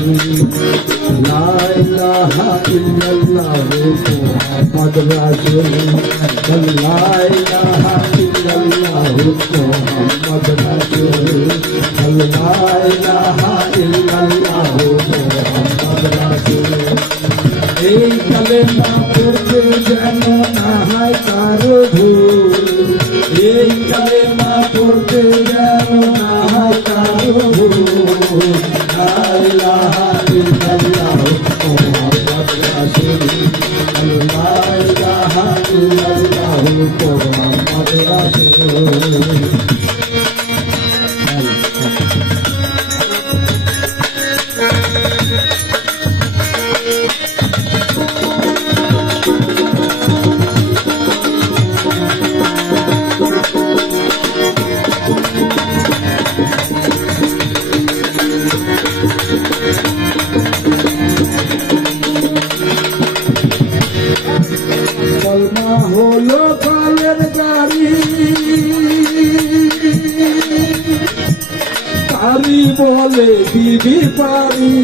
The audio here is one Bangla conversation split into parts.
লা ইলাহা ইল্লাল্লাহু মুহাম্মাদুর রাসূলুল্লাহ লা ইলাহা ইল্লাল্লাহু মুহাম্মাদুর রাসূলুল্লাহ লা ইলাহা ইল্লাল্লাহু মুহাম্মাদুর রাসূলুল্লাহ এই কালেমা পড়তে যেন না হয় কারো ভুল এই কালেমা পড়তে যেন না হয় কারো ভুল লা ইলাহা ইল্লাল্লাহু মুহাম্মাদুর রাসূলুল্লাহ লা ইলাহা ইল্লাল্লাহু মুহাম্মাদুর রাসূলুল্লাহ কলমা হলো কালের গাড়ি তারি বলে দিবি পারি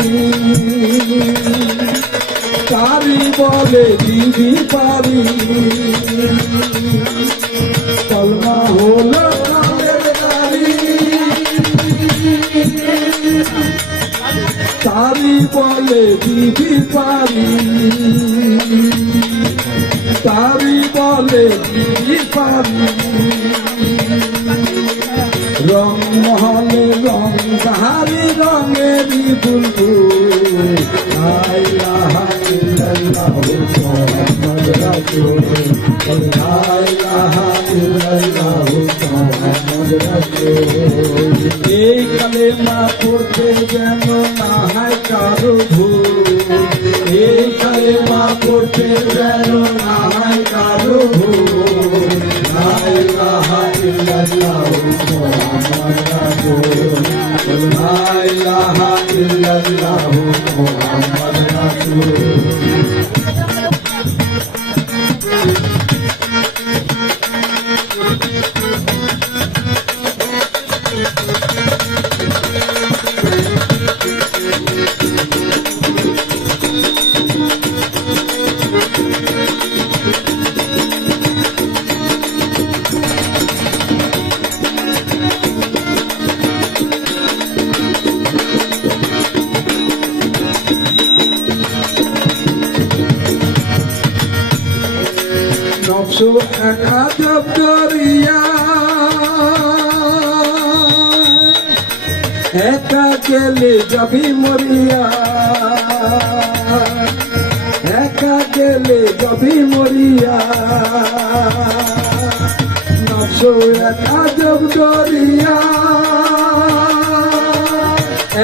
তারি বলে দিবি পারি কলমা হলো কালের গাড়ি তারি বলে দিবি পারি তারি বলে দিবি পারি রং মহলে রং বাহারি রঙেরই বুলবুল লা ইলাহা ইল্লাল্লাহু মুহাম্মাদুর রাসূলুল্লাহ লা ইলাহা ইল্লাল্লাহু মুহাম্মাদুর রাসূলুল্লাহ এই কালেমা পড়তে যেন না হয় কারো ভুল এই কালেমা পড়তে যেন না হয় কারো ভুল লা ইলাহা ইল্লাল্লাহু মুহাম্মাদুর রাসূলুল্লাহ লা ইলাহা ইল্লাল্লাহু মুহাম্মাদুর রাসূলুল্লাহ নফসু এক আজব দরিয়া একা গেলে যাবি মরিয়া একা গেলে যাবি মরিয়া নফসু এক আজব দরিয়া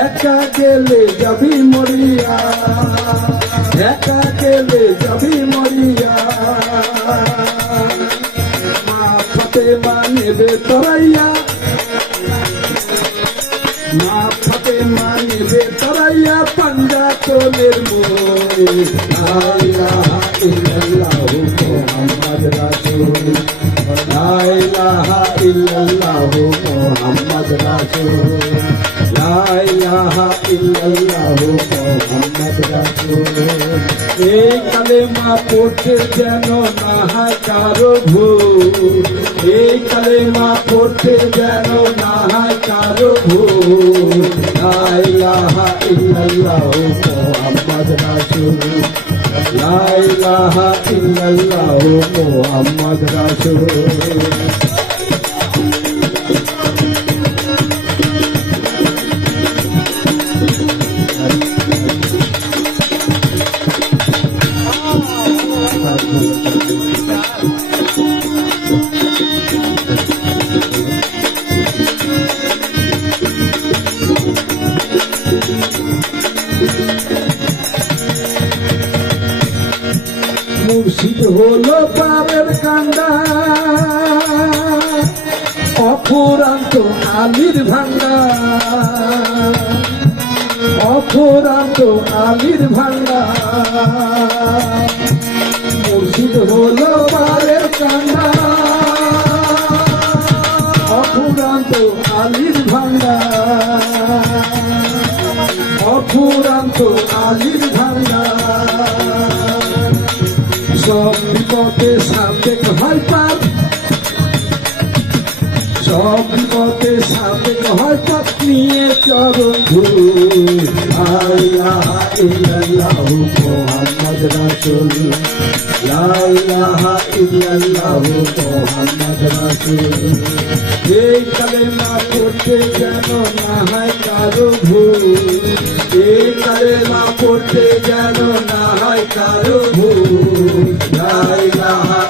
একা গেলে যাবি মরিয়া একা গেলে যাবি মরিয়া মা ফাতেমা নেবে তরাইয়া মা ফাতেমা নেবে তরাইয়া পাঞ্জা তোলের মোড়ে লা ইলাহা ইল্লাল্লাহু মুহাম্মাদুর রাসূলুল্লাহ লা ইলাহা ইল্লাল্লাহু মুহাম্মাদুর রাসূলুল্লাহ লা ইলাহা ইল্লাল্লাহু মুহাম্মাদুর রাসূলুল্লাহ এই কালেমা পড়তে যেন না হয় কারো ভুল এই কালেমা পড়তে যেন না হয় কারো ভুল লা ইলাহা ইল্লাল্লাহু মুহাম্মাদুর রাসূলুল্লাহ লা ইলাহা ইল্লাল্লাহু মুহাম্মাদুর রাসূলুল্লাহ মুর্শিদ হলো পারের কান্দা অফুরান্ত আলির ভাঙ্গা অফুরান্ত আলির ভাঙ্গা মুর্শিদ হলো পারের কান্দা অফুরান্ত আলির ভাঙ্গা অফুরান্ত অফুরান্ত আলির ভান্ডার সব বিপদে সাথে হয় পার সব বিপদে সাথে হয় পার নিয়ে চরণ ধুই লা ইলাহা ইল্লাল্লাহু মুহাম্মদ রাসূল লা ইলাহা ইল্লাল্লাহু মুহাম্মদ রাসূল এই কালেমা পড়তে যেন না হয় কারো ভুল এই কালেমা পড়তে যেন না হয় কারো ভুল লা ইলাহা